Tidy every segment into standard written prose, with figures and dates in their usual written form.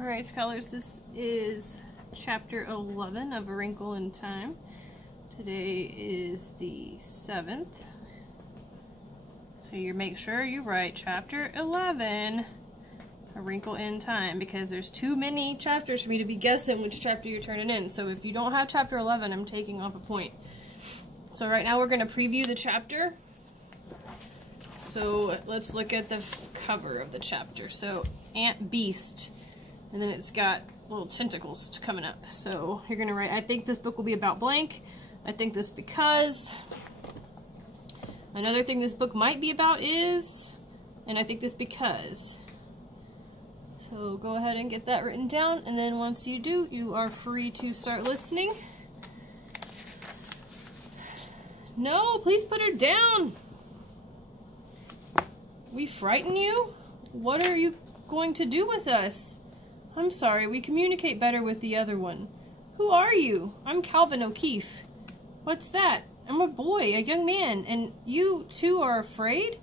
Alright, scholars, this is chapter 11 of A Wrinkle in Time. Today is the 7th. So you make sure you write chapter 11, A Wrinkle in Time, because there's too many chapters for me to be guessing which chapter you're turning in. So if you don't have chapter 11, I'm taking off a point. So right now we're going to preview the chapter. So let's look at the cover of the chapter. So Ant Beast. And then it's got little tentacles coming up. So you're going to write, I think this book will be about blank. I think this because. Another thing this book might be about is. And I think this because. So go ahead and get that written down. And then once you do, you are free to start listening. No, please put her down. We frighten you? What are you going to do with us? I'm sorry, we communicate better with the other one. Who are you? I'm Calvin O'Keefe. What's that? I'm a boy, a young man, and you two are afraid?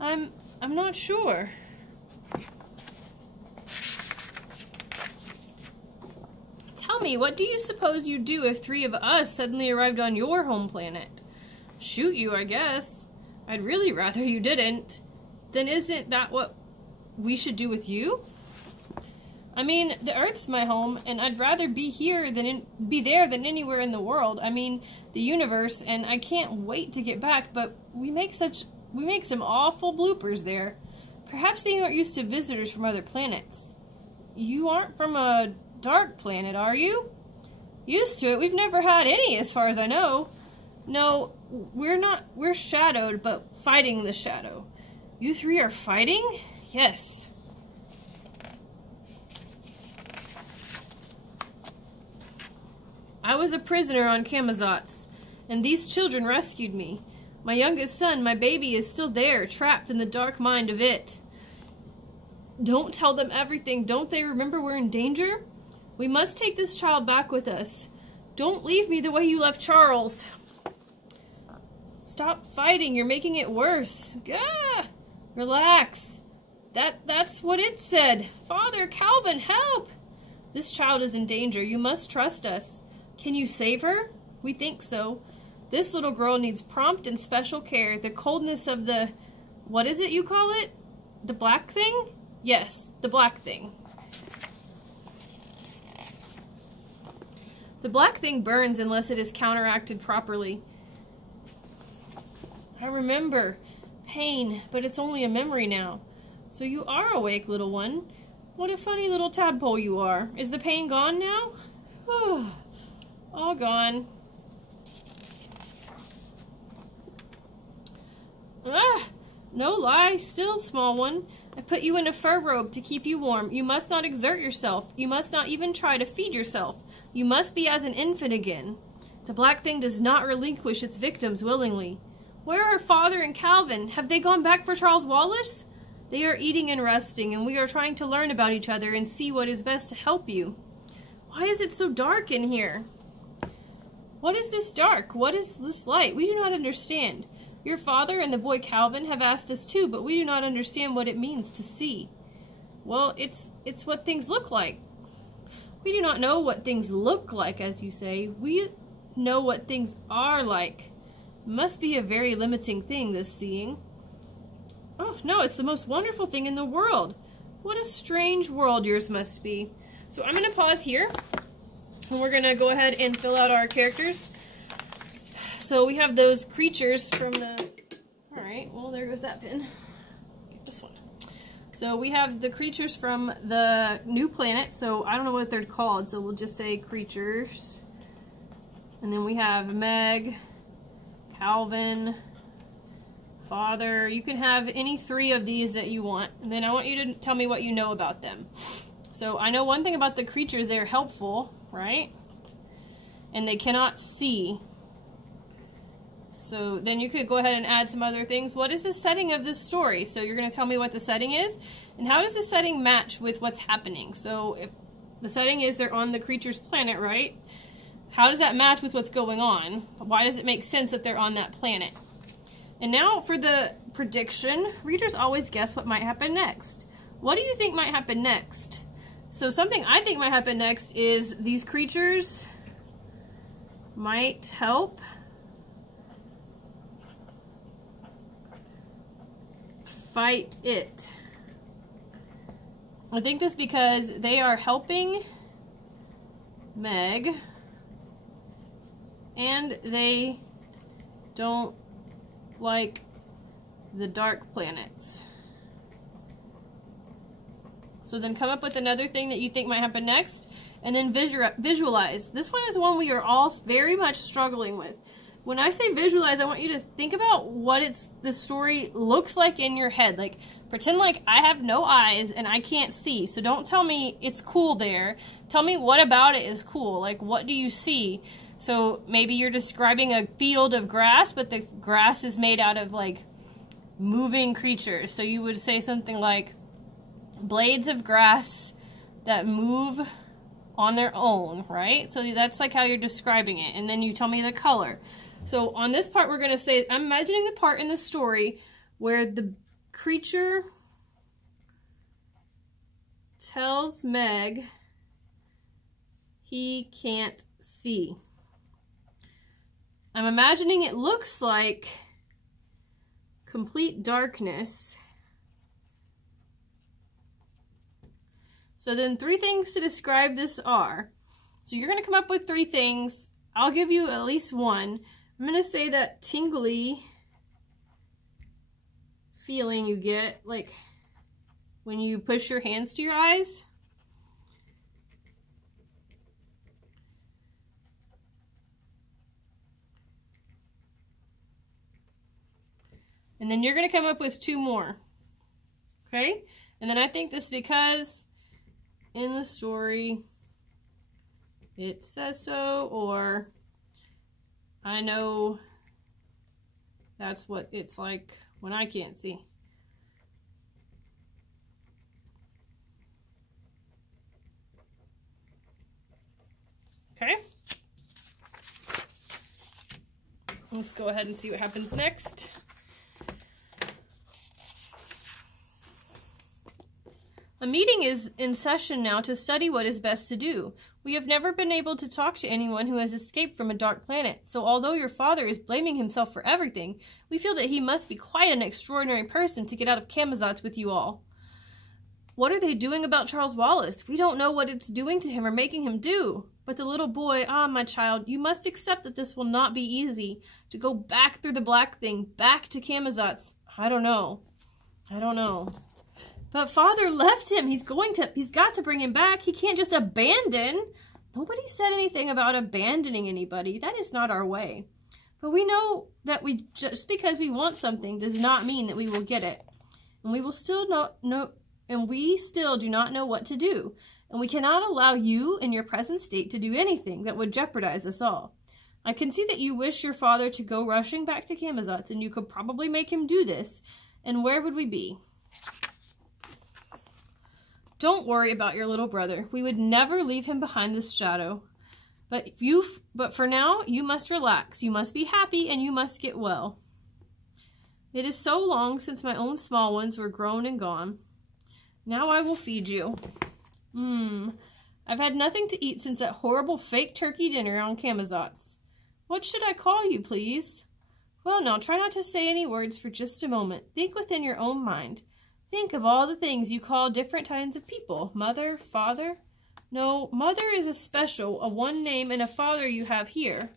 I'm not sure. Tell me, what do you suppose you'd do if 3 of us suddenly arrived on your home planet? Shoot you, I guess. I'd really rather you didn't. Then isn't that what we should do with you? I mean, the Earth's my home, and I'd rather be here than be there than anywhere in the world. I mean, the universe, and I can't wait to get back, but we make some awful bloopers there. Perhaps they aren't used to visitors from other planets. You aren't from a dark planet, are you? Used to it. We've never had any, as far as I know. No, we're not. We're shadowed, but fighting the shadow. You 3 are fighting? Yes. I was a prisoner on Camazotz, and these children rescued me. My youngest son, my baby, is still there, trapped in the dark mind of it. Don't tell them everything. Don't they remember we're in danger? We must take this child back with us. Don't leave me the way you left Charles. Stop fighting. You're making it worse. Gah! Relax. That's what it said. Father, Calvin, help! This child is in danger. You must trust us. Can you save her? We think so. This little girl needs prompt and special care. The coldness of the... What is it you call it? The black thing? Yes, the black thing. The black thing burns unless it is counteracted properly. I remember. Pain, but it's only a memory now. So you are awake, little one. What a funny little tadpole you are. Is the pain gone now? All gone. No lie, still, small one. I put you in a fur robe to keep you warm. You must not exert yourself. You must not even try to feed yourself. You must be as an infant again. The black thing does not relinquish its victims willingly. Where are Father and Calvin? Have they gone back for Charles Wallace? They are eating and resting, and we are trying to learn about each other and see what is best to help you. Why is it so dark in here? What is this dark? What is this light? We do not understand. Your father and the boy Calvin have asked us too, but we do not understand what it means to see. Well, it's what things look like. We do not know what things look like, as you say. We know what things are like. Must be a very limiting thing, this seeing. Oh, no, it's the most wonderful thing in the world. What a strange world yours must be. So I'm going to pause here, and we're going to go ahead and fill out our characters. So we have those creatures from the... Alright, well, there goes that pin. Get this one. So we have the creatures from the new planet. So I don't know what they're called, so we'll just say creatures. And then we have Meg, Calvin, Father. You can have any 3 of these that you want. And then I want you to tell me what you know about them. So I know one thing about the creatures. They're helpful, right? And they cannot see. So then you could go ahead and add some other things. What is the setting of this story? So you're going to tell me what the setting is. And how does the setting match with what's happening? So if the setting is they're on the creature's planet, right? How does that match with what's going on? Why does it make sense that they're on that planet? And now for the prediction. Readers always guess what might happen next. What do you think might happen next? So something I think might happen next is these creatures might help fight it. I think this because they are helping Meg and they don't like the dark planets. So then come up with another thing that you think might happen next, and then visualize. This one is one we are all very much struggling with. When I say visualize, I want you to think about what the story looks like in your head. Like, pretend like I have no eyes and I can't see. So don't tell me it's cool there. Tell me what about it is cool. Like, what do you see? So maybe you're describing a field of grass, but the grass is made out of, like, moving creatures. So you would say something like, blades of grass that move on their own, right? So that's like how you're describing it. And then you tell me the color. So on this part, we're going to say, I'm imagining the part in the story where the creature tells Meg he can't see. I'm imagining it looks like complete darkness. So then 3 things to describe this are. So you're going to come up with 3 things. I'll give you at least one. I'm going to say that tingly feeling you get, like when you push your hands to your eyes. And then you're going to come up with 2 more. Okay? And then I think this because in the story it says so, or I know that's what it's like when I can't see. Okay? Let's go ahead and see what happens next. A meeting is in session now to study what is best to do. We have never been able to talk to anyone who has escaped from a dark planet, so although your father is blaming himself for everything, we feel that he must be quite an extraordinary person to get out of Camazotz with you all. What are they doing about Charles Wallace? We don't know what it's doing to him or making him do. But the little boy, my child, you must accept that this will not be easy. To go back through the black thing, back to Camazotz. I don't know. But father left him. He's got to bring him back. He can't just abandon. Nobody said anything about abandoning anybody. That is not our way. But we know that just because we want something does not mean that we will get it. And we still do not know what to do. And we cannot allow you in your present state to do anything that would jeopardize us all. I can see that you wish your father to go rushing back to Camazotz, and you could probably make him do this. And where would we be? Don't worry about your little brother. We would never leave him behind this shadow. But for now, you must relax. You must be happy, and you must get well. It is so long since my own small ones were grown and gone. Now I will feed you. I've had nothing to eat since that horrible fake turkey dinner on Camazotz. What should I call you, please? Well, now, try not to say any words for just a moment. Think within your own mind. Think of all the things you call different kinds of people. Mother, father. No, mother is a one name, and a father you have here.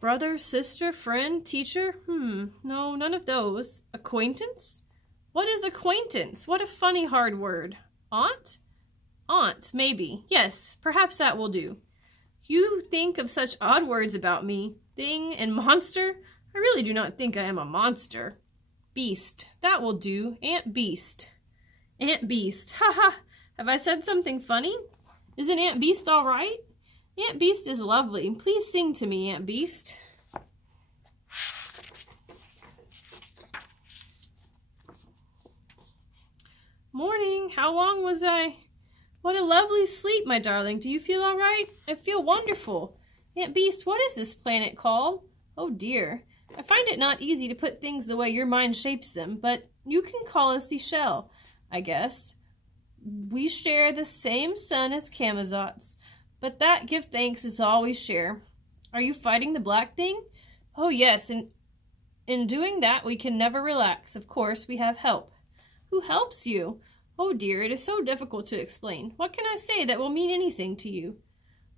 Brother, sister, friend, teacher? No, none of those. Acquaintance? What is acquaintance? What a funny hard word. Aunt? Aunt, maybe. Yes, perhaps that will do. You think of such odd words about me. Thing and monster? I really do not think I am a monster. Beast. That will do. Aunt Beast. Aunt Beast. Ha ha. Have I said something funny? Isn't Aunt Beast all right? Aunt Beast is lovely. Please sing to me, Aunt Beast. Morning. How long was I? What a lovely sleep, my darling. Do you feel all right? I feel wonderful. Aunt Beast, what is this planet called? Oh dear. I find it not easy to put things the way your mind shapes them, but you can call us Seychelles, I guess. We share the same sun as Camazotz, but that give thanks is all we share. Are you fighting the black thing? Oh yes, and in doing that we can never relax. Of course, we have help. Who helps you? Oh dear, it is so difficult to explain. What can I say that will mean anything to you?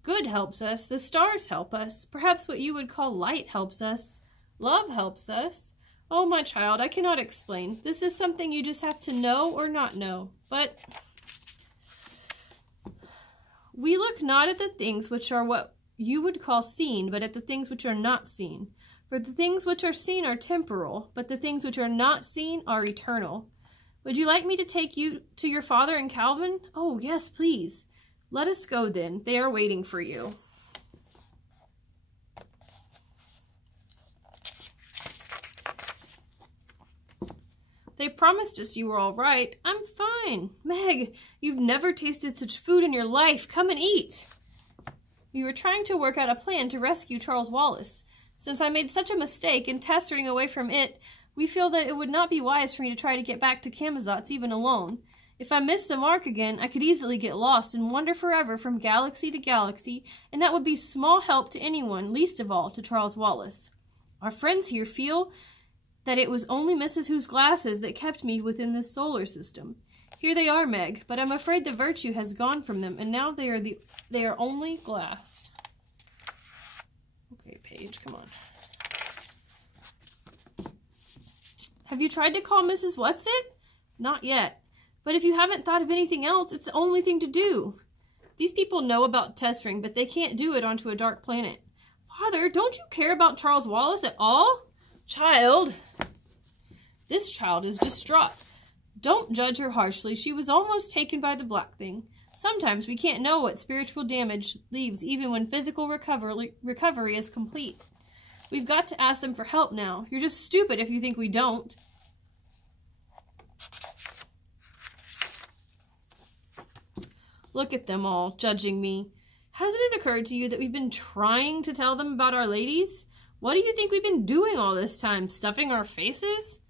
Good helps us. The stars help us. Perhaps what you would call light helps us. Love helps us. Oh, my child, I cannot explain. This is something you just have to know or not know. But we look not at the things which are what you would call seen, but at the things which are not seen. For the things which are seen are temporal, but the things which are not seen are eternal. Would you like me to take you to your father and Calvin? Oh, yes, please. Let us go then. They are waiting for you. They promised us you were all right. I'm fine. Meg, you've never tasted such food in your life. Come and eat. We were trying to work out a plan to rescue Charles Wallace. Since I made such a mistake in testering away from it, we feel that it would not be wise for me to try to get back to Camazotz even alone. If I missed the mark again, I could easily get lost and wander forever from galaxy to galaxy, and that would be small help to anyone, least of all to Charles Wallace. Our friends here feel that it was only Mrs. Who's glasses that kept me within this solar system. Here they are, Meg, but I'm afraid the virtue has gone from them, and now they are only glass. Okay, Paige, come on. Have you tried to call Mrs. Whatsit? Not yet. But if you haven't thought of anything else, it's the only thing to do. These people know about testering, but they can't do it onto a dark planet. Father, don't you care about Charles Wallace at all? Child. This child is distraught. Don't judge her harshly. She was almost taken by the black thing. Sometimes we can't know what spiritual damage leaves even when physical recovery is complete. We've got to ask them for help now. You're just stupid if you think we don't. Look at them all, judging me. Hasn't it occurred to you that we've been trying to tell them about our ladies? What do you think we've been doing all this time? Stuffing our faces?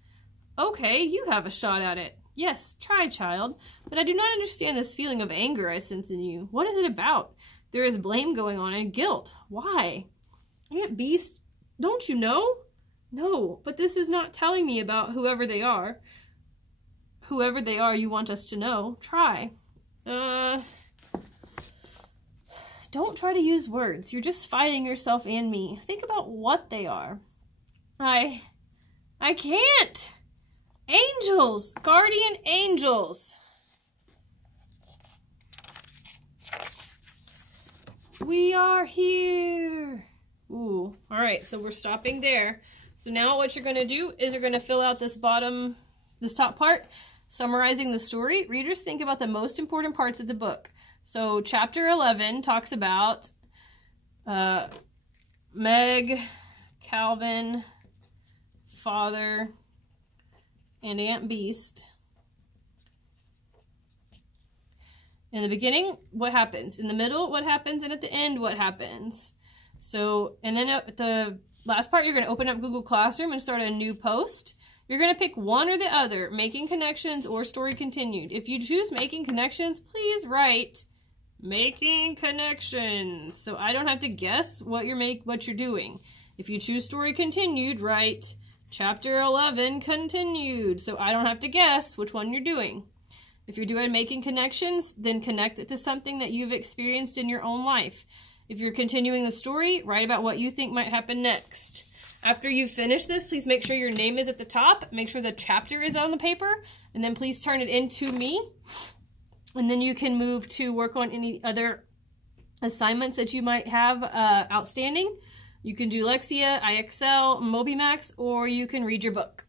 Okay, you have a shot at it. Yes, try, child. But I do not understand this feeling of anger I sense in you. What is it about? There is blame going on and guilt. Why? Aunt Beast, don't you know? No, but this is not telling me about whoever they are. Whoever they are you want us to know. Try. Don't try to use words. You're just fighting yourself and me. Think about what they are. I can't. Angels. Guardian angels. We are here. Ooh. All right, so we're stopping there. So now what you're going to do is you're going to fill out this top part, summarizing the story. Readers, think about the most important parts of the book. So chapter 11 talks about Meg, Calvin, Father, and Aunt Beast. In the beginning, what happens? In the middle, what happens? And at the end, what happens? So, and then at the last part, you're going to open up Google Classroom and start a new post. You're going to pick one or the other, making connections or story continued. If you choose making connections, please write making connections. So I don't have to guess what you're doing. If you choose story continued, write chapter 11 continued. So I don't have to guess which one you're doing. If you're doing making connections, then connect it to something that you've experienced in your own life. If you're continuing the story, write about what you think might happen next. After you've finished this, please make sure your name is at the top. Make sure the chapter is on the paper. And then please turn it into me. And then you can move to work on any other assignments that you might have outstanding. You can do Lexia, IXL, MobiMax, or you can read your book.